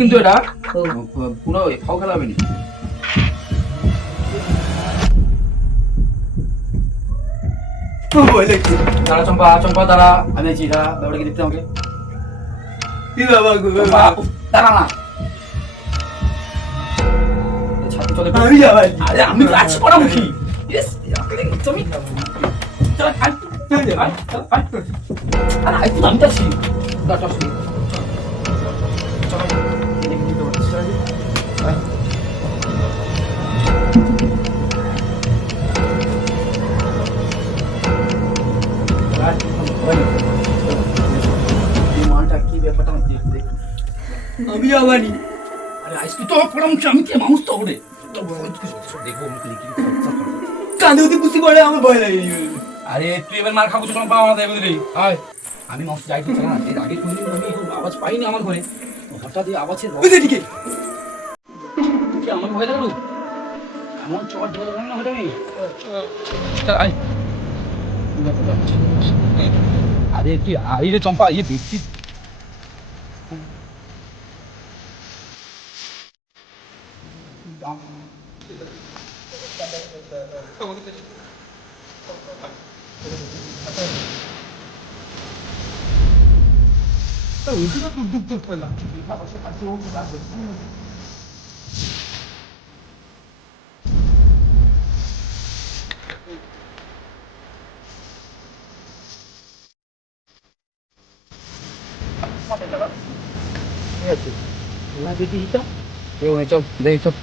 কিন্তু এটা পুরো ফাও খেলা হবে না। দাঁড়া চম্পা, চম্পা দাঁড়া, আমি আছি, দাঁড়া, ব্যাপারটা কি দেখতে আমাকে। চম্পা, দাঁড়া না। ছাত্র চলে আরে আমি তো আছি পড়ামুখী। ইয়েস, তুমি চল আয়, আয়, আয়। আরে আয় তো আমি তো আছি। দাঁড়া চল। চল, এদিকে দিতে পারছিস না। আয়। এই মালটা কি ব্যাপারটা আমি দেখ। আমি আবারই আরে আইস তো পড়ামুখী, আমি কি মানুষ তো ওরে। দেখবো মুখে লিখি। কাঁধে হতে কুস্তি করে আমার ভয় লাগে। আরে তুই এবার মার খাবো তো পাওয়া আমাদের বুঝলি। আয়, আমি মাউস যাই তো না, এর আগে কোনদিন আমি এরকম আওয়াজ পাইনি আমার ঘরে। হঠাৎ এই আওয়াজের ওই দিকে কি আমার ভয় লাগলো? এমন চট ধরে না হঠাৎ আমি। আয়। আরে তুই আই রে চম্পা, ইয়ে দেখছি। চল দেখি চল।